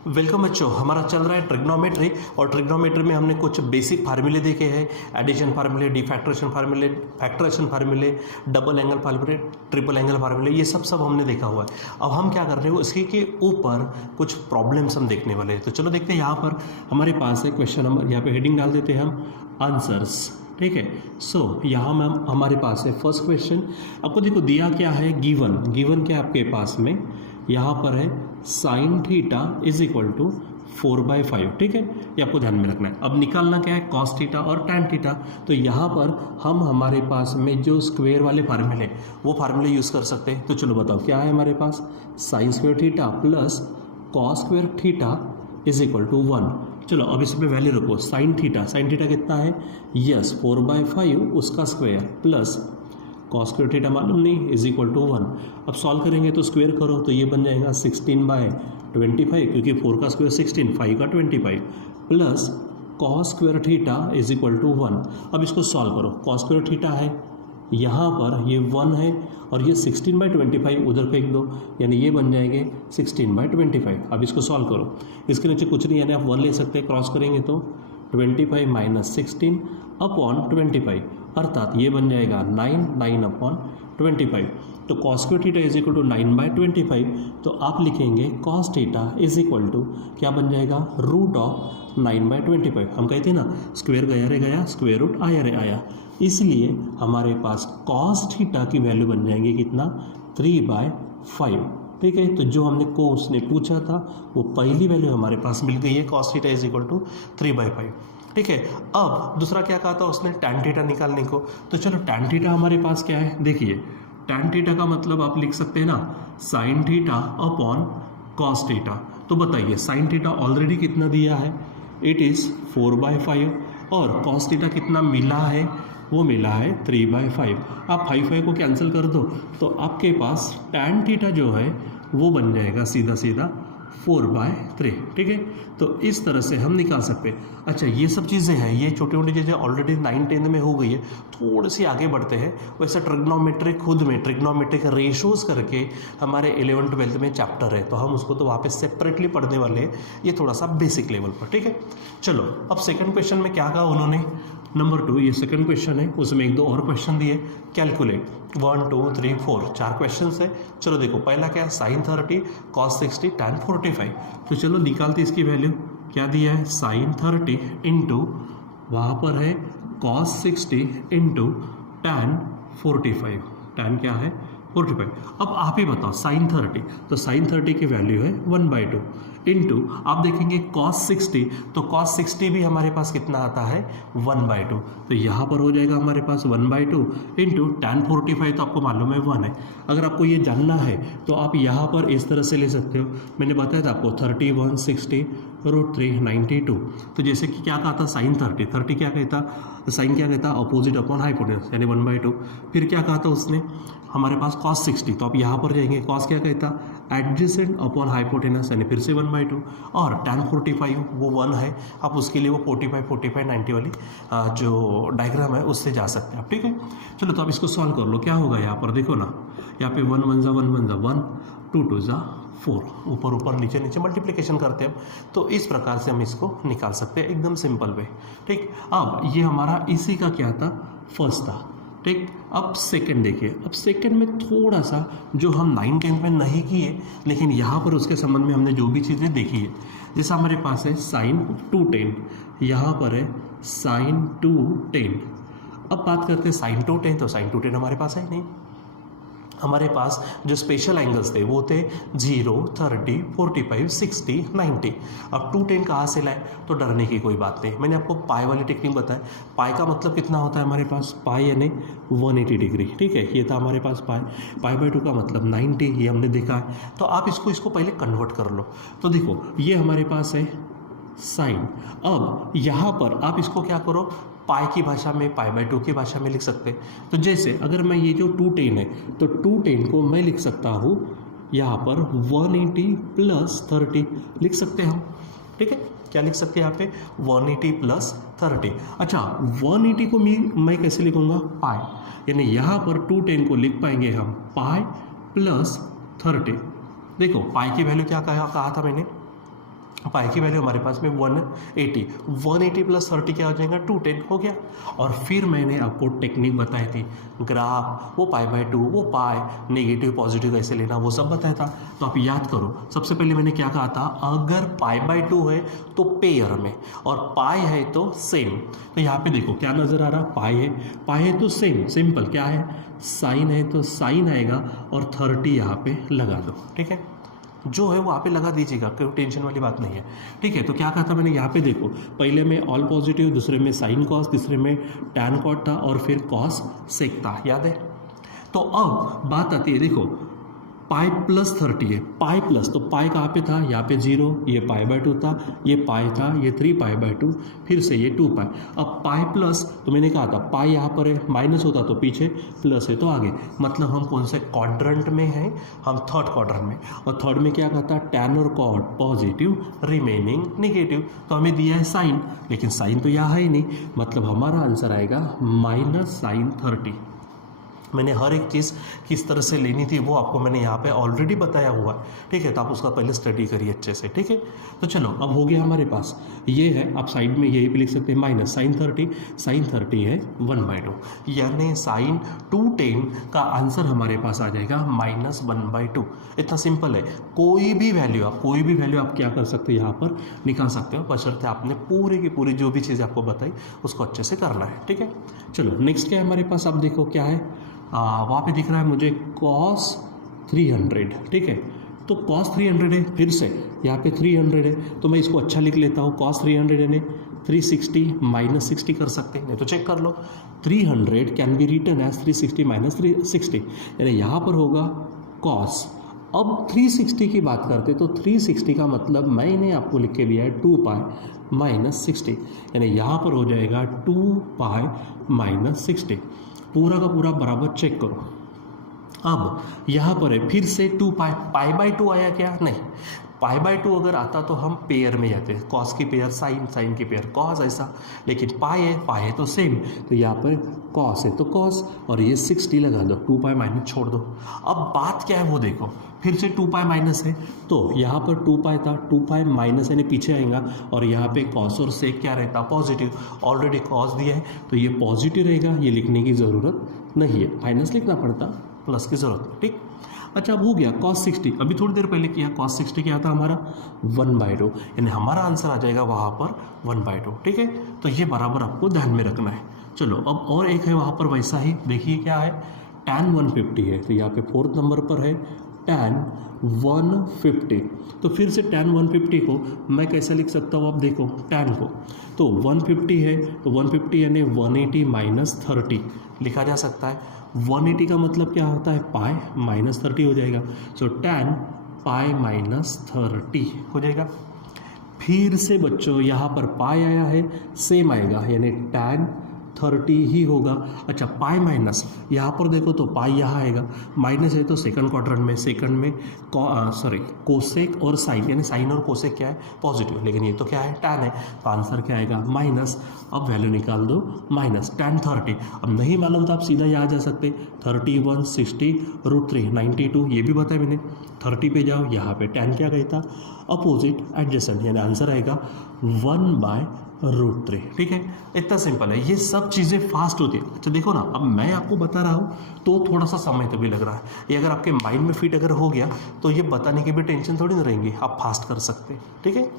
Welcome बच्चों, हमारा चल रहा है ट्रिग्नोमेट्री और ट्रिग्नोमेट्री में हमने कुछ बेसिक फार्मूले देखे हैं। एडिशन फार्मूले, डिफैक्टरेशन फार्मूले, फैक्टरेशन फार्मूले, डबल एंगल फार्मूले, ट्रिपल एंगल फार्मूले, ये सब हमने देखा हुआ है। अब हम क्या कर रहे हैं, उसके के ऊपर कुछ प्रॉब्लम्स हम देखने वाले हैं। तो चलो देखते हैं। यहाँ पर हमारे पास है क्वेश्चन नंबर, यहाँ पे हेडिंग डाल देते हैं हम आंसर्स। ठीक है। सो यहाँ मैम हमारे पास है फर्स्ट क्वेश्चन। आपको देखो दिया क्या है, गिवन क्या आपके पास में यहाँ पर है sine theta is equal to 4/5। ठीक है, ये आपको ध्यान में रखना है। अब निकालना क्या है, कॉस थीटा और टैन थीटा। तो यहाँ पर हम हमारे पास में जो स्क्वायर वाले फार्मूले वो फार्मूले यूज़ कर सकते हैं। तो चलो बताओ क्या है हमारे पास, sine square theta plus cos square theta is equal to 1। चलो अब इसमें वैल्यू रखो, साइन थीटा कितना है, यस 4/5 उसका square plus cos square theta मालूम नहीं इज इक्वल टू 1। अब सॉल्व करेंगे तो स्क्वायर करो तो ये बन जाएगा 16/25, क्योंकि 4 का स्क्वायर 16, 5 का 25 plus cos square theta is equal to 1। अब इसको सॉल्व करो, कॉस स्क्वायर थीटा है यहाँ पर, ये 1 है और ये 16/25 उधर फेंक दो, यानी ये बन जाएंगे 16/25। अब इसको सॉल्व करो, इसके नीचे कुछ नहीं, यानी आप 1 ले सकते हैं, क्रॉस करेंगे तो 25 माइनस 16 अपॉन 25, अर्थात ये बन जाएगा 9/25। तो cos square theta is equal to 9/25। तो आप लिखेंगे cos theta is equal to क्या बन जाएगा, रूट ऑफ 9/25। हम कहते हैं ना, स्क्वायर गया रे गया, स्क्वायर रूट आया रे आया, इसलिए हमारे पास कॉस थीटा की वैल्यू बन जाएंगी कितना, 3/5। ठीक है, तो जो हमने को उसने पूछा था वो पहली वैल्यू हमारे पास मिल गई है, cos theta is equal to 3/5। ठीक है। अब दूसरा क्या कहा था उसने, टैन थीटा निकालने को। तो चलो टैन थीटा हमारे पास क्या है, देखिए टैन थीटा का मतलब आप लिख सकते हैं ना, sine theta upon cos theta. तो बताइए साइन थीटा ऑलरेडी कितना दिया है, इट इज़ 4/5 और कॉस थीटा कितना मिला है, वो मिला है 3/5। आप 5 को कैंसिल कर दो तो आपके पास टैन थीटा जो है वो बन जाएगा सीधा सीधा 4/3। ठीक है, तो इस तरह से हम निकाल सकते हैं। अच्छा, ये सब चीज़ें हैं, ये छोटी मोटी चीज़ें ऑलरेडी 9th-10th में हो गई है। थोड़ी सी आगे बढ़ते हैं, वैसे ट्रिग्नोमेट्रिक खुद में ट्रिग्नोमेट्रिक रेशोज़ करके हमारे 11th-12th में चैप्टर है, तो हम उसको तो वहाँ पे सेपरेटली पढ़ने वाले हैं, ये थोड़ा सा बेसिक लेवल पर। ठीक है, चलो अब सेकेंड क्वेश्चन में क्या कहा उन्होंने, नंबर 2, ये सेकंड क्वेश्चन है, उसमें 1-2 और क्वेश्चन दिए। कैलकुलेट 1 2 3 4 4 क्वेश्चन है। चलो देखो पहला क्या है, साइन 30 कॉस 60 टैन 45। तो चलो निकालते इसकी वैल्यू, क्या दिया है, साइन 30 इंटू वहाँ पर है कॉस 60 इंटू टैन 45। टैन क्या है 45। अब आप ही बताओ साइन 30, तो साइन 30 की वैल्यू है 1/2 इंटू आप देखेंगे कॉस 60, तो कॉस 60 भी हमारे पास कितना आता है 1/2। तो यहाँ पर हो जाएगा हमारे पास 1/2 इंटू टैन 45, तो आपको मालूम है 1 है। अगर आपको ये जानना है तो आप यहाँ पर इस तरह से ले सकते हो, मैंने बताया था आपको 31 60 √3 92। तो जैसे कि क्या कहा था, साइन 30 क्या कहता, साइन क्या कहता, अपोजिट अपॉन हाइपोटेनस यानी 1/2। फिर क्या कहा था उसने हमारे पास कॉस 60, तो आप यहाँ पर जाएंगे, कॉस क्या कहता, एडजेसेंट अपॉन हाइपोटेनस यानी फिर से 1/2, और टैन 45 वो 1 है। आप उसके लिए वो 45 90 वाली जो डायग्राम है उससे जा सकते हैं आप। ठीक है, चलो तो आप इसको सॉल्व कर लो, क्या होगा यहाँ पर देखो ना, यहाँ पे 1 1 = 1 2 2 = 4, ऊपर ऊपर नीचे नीचे मल्टीप्लिकेशन करते हैं। तो इस प्रकार से हम इसको निकाल सकते हैं, एकदम सिंपल वे। ठीक, अब ये हमारा इसी का क्या था, फर्स्ट था। ठीक, अब सेकंड देखिए, अब सेकंड में थोड़ा सा जो हम 9th-10th में नहीं किए, लेकिन यहाँ पर उसके संबंध में हमने जो भी चीज़ें देखी है, जैसा हमारे पास है साइन 2tan, यहाँ पर है साइन 2tan। अब बात करते हैं साइन 2tan, तो साइन 2tan हमारे पास है ही नहीं। हमारे पास जो स्पेशल एंगल्स थे वो थे 0 30 45 60 90। अब 2tan कहाँ से लाए, तो डरने की कोई बात नहीं, मैंने आपको पाई वाली टेक्निक बताया। पाई का मतलब कितना होता है हमारे पास, पाई यानी 180 डिग्री। ठीक है, ये था हमारे पास पाई/2 का मतलब 90, ये हमने देखा है। तो आप इसको पहले कन्वर्ट कर लो। तो देखो ये हमारे पास है साइन। अब यहाँ पर आप इसको क्या करो, पाई की भाषा में, पाई/2 की भाषा में लिख सकते हैं। तो जैसे अगर मैं ये जो 2tan है, तो 2tan को मैं लिख सकता हूँ यहाँ पर 180 + 30 लिख सकते हैं हम। ठीक है, क्या लिख सकते हैं यहाँ पे 180 + 30। अच्छा, 180 को मैं कैसे लिखूँगा, पाई, यानी यहाँ पर 2tan को लिख पाएंगे हम पाई + 30। देखो पाई की वैल्यू क्या कहा था मैंने, पाई की वैल्यू हमारे पास में 180, 180 प्लस 30 क्या हो जाएगा 210 हो गया। और फिर मैंने आपको टेक्निक बताई थी, ग्राफ, वो π/2, वो पाई, नेगेटिव पॉजिटिव कैसे लेना, वो सब बताया था। तो आप याद करो, सबसे पहले मैंने क्या कहा था, अगर π/2 है तो पेयर में, और पाई है तो सेम। तो यहाँ पे देखो क्या नज़र आ रहा, पाई है तो सेम, सिंपल क्या है, साइन है तो साइन आएगा, और 30 यहाँ पे लगा दो, ठीक है, जो है वहाँ पे लगा दीजिएगा, कोई टेंशन वाली बात नहीं है, ठीक है। तो क्या कहा था मैंने, यहाँ पे देखो, पहले में ऑल पॉजिटिव, दूसरे में साइन कॉस, तीसरे में टैन कॉट था, और फिर कॉस सेक था, याद है। तो अब बात आती है, देखो पाई प्लस 30 है, पाई प्लस, तो पाई कहाँ पे था, यहाँ पे 0, ये π/2 था, ये पाई था, ये 3π/2, फिर से ये 2 पाई। अब पाई प्लस, तो मैंने कहा था पाई यहाँ पर है, माइनस होता तो पीछे, प्लस है तो आगे, मतलब हम कौन से क्वाड्रेंट में हैं, हम थर्ड क्वाड्रेंट में। और थर्ड में क्या कहा था, टैन और कॉट पॉजिटिव, रिमेनिंग नेगेटिव। तो हमें दिया है साइन, लेकिन साइन तो यहाँ है ही नहीं, मतलब हमारा आंसर आएगा -sin30। मैंने हर एक चीज़ किस तरह से लेनी थी वो आपको मैंने यहाँ पे ऑलरेडी बताया हुआ है, ठीक है। तो आप उसका पहले स्टडी करिए अच्छे से, ठीक है। तो चलो अब हो गया हमारे पास, ये है, आप साइड में यही पे लिख सकते हैं -sin30, sin30 है 1/2, यानी sin 210 का आंसर हमारे पास आ जाएगा -1/2। इतना सिंपल है, कोई भी वैल्यू आप क्या कर सकते हो, यहाँ पर निकाल सकते हो, बशर्ते आपने पूरी की पूरी जो भी चीज़ आपको बताई उसको अच्छे से करना है, ठीक है। चलो नेक्स्ट क्या है हमारे पास, आप देखो क्या है, वहाँ पे दिख रहा है मुझे cos 300, ठीक है। तो cos 300 है, फिर से यहाँ पे 300 है, तो मैं इसको अच्छा लिख लेता हूँ, cos 300 यानी 360 -60 कर सकते हैं, नहीं तो चेक कर लो, 300 कैन बी रिटन एज 360 -360, यानी यहाँ पर होगा cos। अब 360 की बात करते तो 360 का मतलब मैंने आपको लिख के दिया है 2 पाई -60, यानी यहाँ पर हो जाएगा 2 पाई -60, पूरा का पूरा बराबर चेक करो। अब यहाँ पर है फिर से 2 π/2 आया क्या, नहीं, π/2 अगर आता तो हम पेयर में जाते, कॉस की पेयर साइन, साइन की पेयर कॉस, ऐसा। लेकिन पाई है तो सेम, तो यहाँ पर कॉस है तो कॉस, और ये 60 लगा दो, 2 पाई माइनस छोड़ दो। अब बात क्या है वो देखो, फिर से 2 पाई माइनस है, तो यहाँ पर 2 पाई था, 2 पाई माइनस यानी पीछे आएगा, और यहाँ पे कॉस और सेक क्या रहता, पॉजिटिव। ऑलरेडी कॉस दिया है तो ये पॉजिटिव रहेगा, ये लिखने की ज़रूरत नहीं है, माइनस लिखना पड़ता, प्लस की ज़रूरत, ठीक। अच्छा अब हो गया cos 60, अभी थोड़ी देर पहले किया, cos 60 क्या था हमारा 1/2, यानी हमारा आंसर आ जाएगा वहाँ पर 1/2, ठीक है। तो ये बराबर आपको ध्यान में रखना है। चलो अब और एक है वहाँ पर वैसा ही, देखिए क्या है, tan 150 है, तो यहाँ पे 4th नंबर पर है tan 150। तो फिर से tan 150 को मैं कैसे लिख सकता हूँ, आप देखो tan को, तो 150 है तो 150 यानी 180 -30 लिखा जा सकता है। 180 का मतलब क्या होता है, पाई -30 हो जाएगा, सो tan पाई -30 हो जाएगा। फिर से बच्चों यहाँ पर पाई आया है, सेम आएगा, यानी tan 30 ही होगा। अच्छा पाई माइनस, यहाँ पर देखो तो पाई यहाँ आएगा, माइनस है तो सेकंड क्वाड्रेंट में, सेकंड में कोसेक और साइन, यानी साइन और कोसेक क्या है, पॉजिटिव, लेकिन ये तो क्या है, tan है, तो आंसर क्या आएगा माइनस। अब वैल्यू निकाल दो, माइनस tan 30। अब नहीं मालूम तो आप सीधा यहाँ जा सकते, 31 60 √3 92, ये भी बताया मैंने। 30 पे जाओ, यहाँ पे tan क्या गया था, अपोजिट एडजेसेंट, यानी आंसर आएगा 1/√3, ठीक है। इतना सिंपल है, ये सब चीज़ें फास्ट होती है। अच्छा देखो ना, अब मैं आपको बता रहा हूँ तो थोड़ा सा समय तो भी लग रहा है, ये अगर आपके माइंड में फिट अगर हो गया तो ये बताने की भी टेंशन थोड़ी ना रहेंगी, आप फास्ट कर सकते हैं, ठीक है।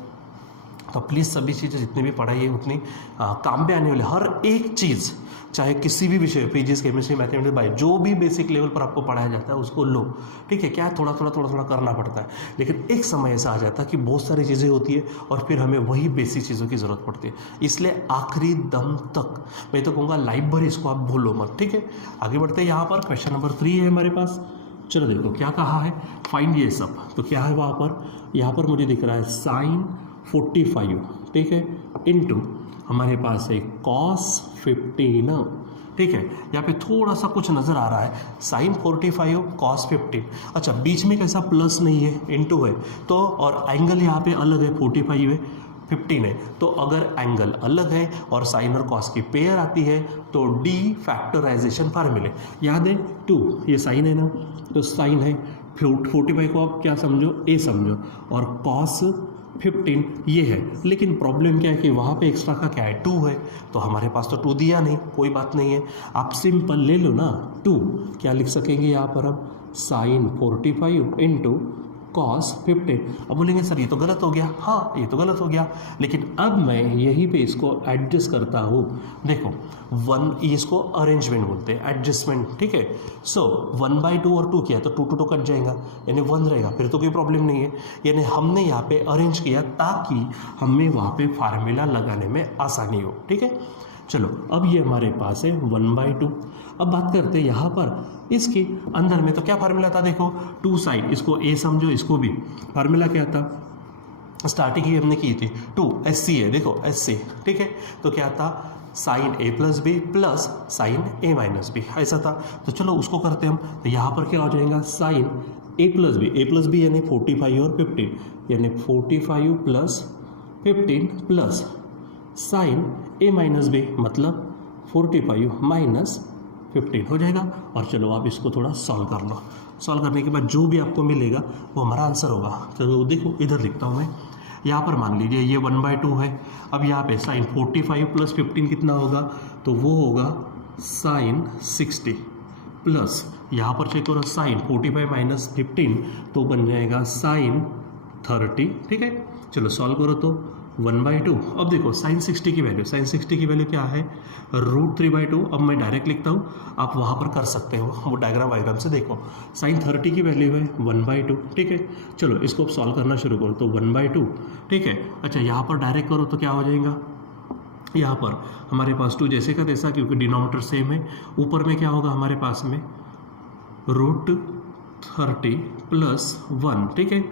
तो प्लीज़ सभी चीज़ें जितनी भी पढ़ाई है उतनी काम पे आने वाली, हर एक चीज़ चाहे किसी भी विषय, फिजिक्स केमिस्ट्री मैथमेटिक्स बायो, जो भी बेसिक लेवल पर आपको पढ़ाया जाता है उसको लो, ठीक है। क्या है, थोड़ा थोड़ा करना पड़ता है, लेकिन एक समय ऐसा आ जाता है कि बहुत सारी चीज़ें होती है और फिर हमें वही बेसिक चीज़ों की ज़रूरत पड़ती है। इसलिए आखिरी दम तक मैं तो कहूँगा लाइफ भर इसको आप भूलो मत, ठीक है। आगे बढ़ते हैं, यहाँ पर क्वेश्चन नंबर 3 है हमारे पास। चलो देखो क्या कहा है, फाइंड ये सब, तो क्या है वहाँ पर, यहाँ पर मुझे दिख रहा है sin 45, ठीक है, इनटू हमारे पास है cos 15, ठीक है। यहाँ पे थोड़ा सा कुछ नज़र आ रहा है, sin 45 cos 15। अच्छा बीच में कैसा प्लस नहीं है, इनटू है, तो और एंगल यहाँ पे अलग है, 45 है 15 है, तो अगर एंगल अलग है और साइन और कॉस की पेयर आती है तो डी फैक्टराइजेशन फार्मूले याद है, 2 ये साइन है ना, तो साइन है 45 को आप क्या समझो, ए समझो, और कॉस 15 ये है। लेकिन प्रॉब्लम क्या है कि वहाँ पे एक्स्ट्रा का क्या है, 2 है, तो हमारे पास तो 2 दिया नहीं, कोई बात नहीं है, आप सिंपल ले लो ना 2, क्या लिख सकेंगे यहाँ पर हम, साइन 45 इंटू कॉस 15। अब बोलेंगे सर ये तो गलत हो गया, हाँ ये तो गलत हो गया, लेकिन अब मैं यहीं पे इसको एडजस्ट करता हूँ। देखो 1, इसको अरेंजमेंट बोलते हैं, एडजस्टमेंट, ठीक है। सो 1/2 और 2 किया तो 2 to 2 कट जाएगा, यानी 1 रहेगा, फिर तो कोई प्रॉब्लम नहीं है। यानी हमने यहाँ पे अरेंज किया ताकि हमें वहाँ पे फार्मूला लगाने में आसानी हो, ठीक है। चलो अब ये हमारे पास है 1/2। अब बात करते हैं यहाँ पर इसके अंदर में, तो क्या फार्मूला था, देखो 2 साइन, इसको ए समझो, इसको भी। फार्मूला क्या था, स्टार्टिंग ही हमने की थी 2 SC है, देखो SC, ठीक है। तो क्या था, sine A plus B plus sine A minus B, ऐसा था। तो चलो उसको करते हम, तो यहाँ पर क्या हो जाएगा, साइन A प्लस बी यानी 45 और 15, यानी 45 plus 15 plus sine A minus B मतलब 45 माइनस 15 हो जाएगा। और चलो आप इसको थोड़ा सॉल्व कर लो, सॉल्व करने के बाद जो भी आपको मिलेगा वो हमारा आंसर होगा। चलो देखो इधर लिखता हूँ मैं, यहाँ पर मान लीजिए ये 1/2 है। अब यहाँ पे साइन 45 प्लस 15 कितना होगा, तो वो होगा साइन 60 प्लस यहाँ पर चेक करो साइन 45 माइनस 15 तो बन जाएगा साइन 30, ठीक है। चलो सॉल्व करो तो 1/2। अब देखो साइन 60 की वैल्यू, साइन 60 की वैल्यू क्या है, √3/2। अब मैं डायरेक्ट लिखता हूँ, आप वहाँ पर कर सकते हो, वो डायग्राम से देखो। साइन 30 की वैल्यू है 1/2, ठीक है। चलो इसको सॉल्व करना शुरू करो, तो 1/2, ठीक है। अच्छा यहाँ पर डायरेक्ट करो तो क्या हो जाएगा, यहाँ पर हमारे पास 2 जैसे का तैसा, क्योंकि डिनोमिनेटर सेम है। ऊपर में क्या होगा हमारे पास में √30 प्लस 1, ठीक है।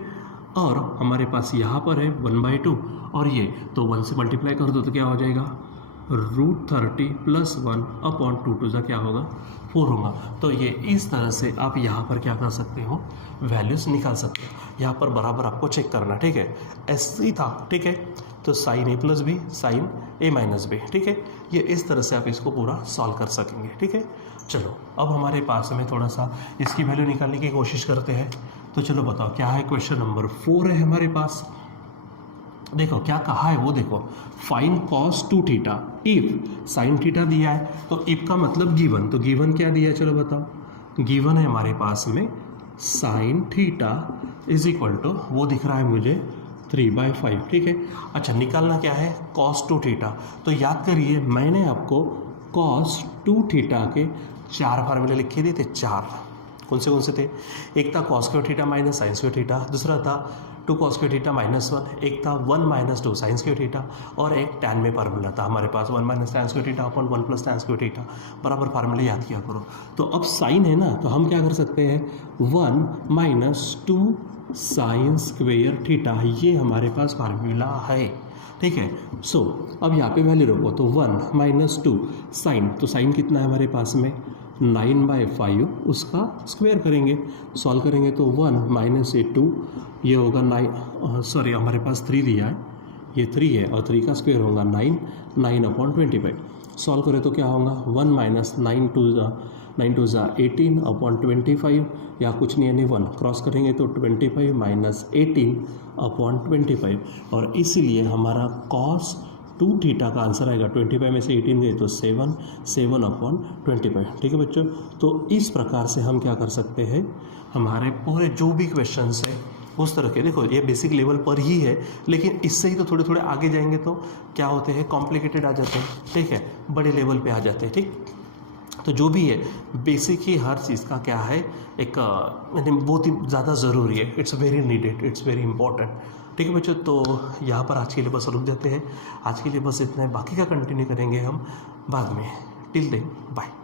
और हमारे पास यहाँ पर है 1/2 और ये तो 1 से मल्टीप्लाई कर दो तो क्या हो जाएगा, √30 प्लस 1 अपॉन 2 2 क्या होगा, 4 होगा। तो ये इस तरह से आप यहाँ पर क्या कर सकते हो, वैल्यूज़ निकाल सकते हो। यहाँ पर बराबर आपको चेक करना, ठीक है। SC था, ठीक है, तो sine A plus B sine A minus B, ठीक है। ये इस तरह से आप इसको पूरा सॉल्व कर सकेंगे, ठीक है। चलो अब हमारे पास में थोड़ा सा इसकी वैल्यू निकालने की कोशिश करते हैं। तो चलो बताओ क्या है, क्वेश्चन नंबर 4 है हमारे पास। देखो क्या कहा है वो देखो, fine cos 2 theta if sine theta दिया है, तो इफ का मतलब गिवन, तो गिवन क्या दिया है चलो बताओ। गिवन है हमारे पास में sine theta is equal to, वो दिख रहा है मुझे 3/5, ठीक है। अच्छा निकालना क्या है, cos 2 थीटा। तो याद करिए मैंने आपको cos 2 थीटा के 4 फार्मूले लिखे दिए थे, 4। कौन से थे, एक था cos square theta minus sign square theta, दूसरा था 2 cos स्क्वायर थीटा माइनस 1, एक था 1 माइनस 2 साइन स्क्वायर थीटा, और एक टैन में फार्मूला था हमारे पास 1 minus tan square theta upon 1 plus tan square theta. बराबर फार्मूले याद किया करो। तो अब साइन है ना, तो हम क्या कर सकते हैं, 1 माइनस 2 साइन स्क्वायर थीटा, ये हमारे पास फार्मूला है, ठीक है। सो अब यहाँ पे वैल्यू रखो, तो 1 माइनस 2 साइन, तो साइन कितना है हमारे पास में 9/5, उसका स्क्वायर करेंगे, सॉल्व करेंगे तो 1 माइनस 2 ये होगा 9, सॉरी हमारे पास 3 दिया है, ये 3 है और 3 का स्क्वायर होगा 9/25। सॉल्व करें तो क्या होगा, 1 माइनस 9 2 18 अपॉन 25, या कुछ नहीं यानी 1 क्रॉस करेंगे तो 25 माइनस 18 अपॉन 25, और इसीलिए हमारा cos 2 थीटा का आंसर आएगा 25 में से 18 गए तो 7 अपॉन 25, ठीक है बच्चों। तो इस प्रकार से हम क्या कर सकते हैं, हमारे पूरे जो भी क्वेश्चंस है उस तरह के, देखो ये बेसिक लेवल पर ही है, लेकिन इससे ही तो थोड़े थोड़े आगे जाएंगे तो क्या होते हैं, कॉम्प्लिकेटेड आ जाते हैं, ठीक है, बड़े लेवल पे आ जाते हैं, ठीक। तो जो भी है बेसिक ही हर चीज़ का क्या है, एक बहुत ही ज़्यादा ज़रूरी है, it's very needed, it's very important, ठीक है बच्चों। तो यहाँ पर आज के लिए बस रुक जाते हैं, आज के लिए बस इतना है, बाकी का कंटिन्यू करेंगे हम बाद में। Till then bye.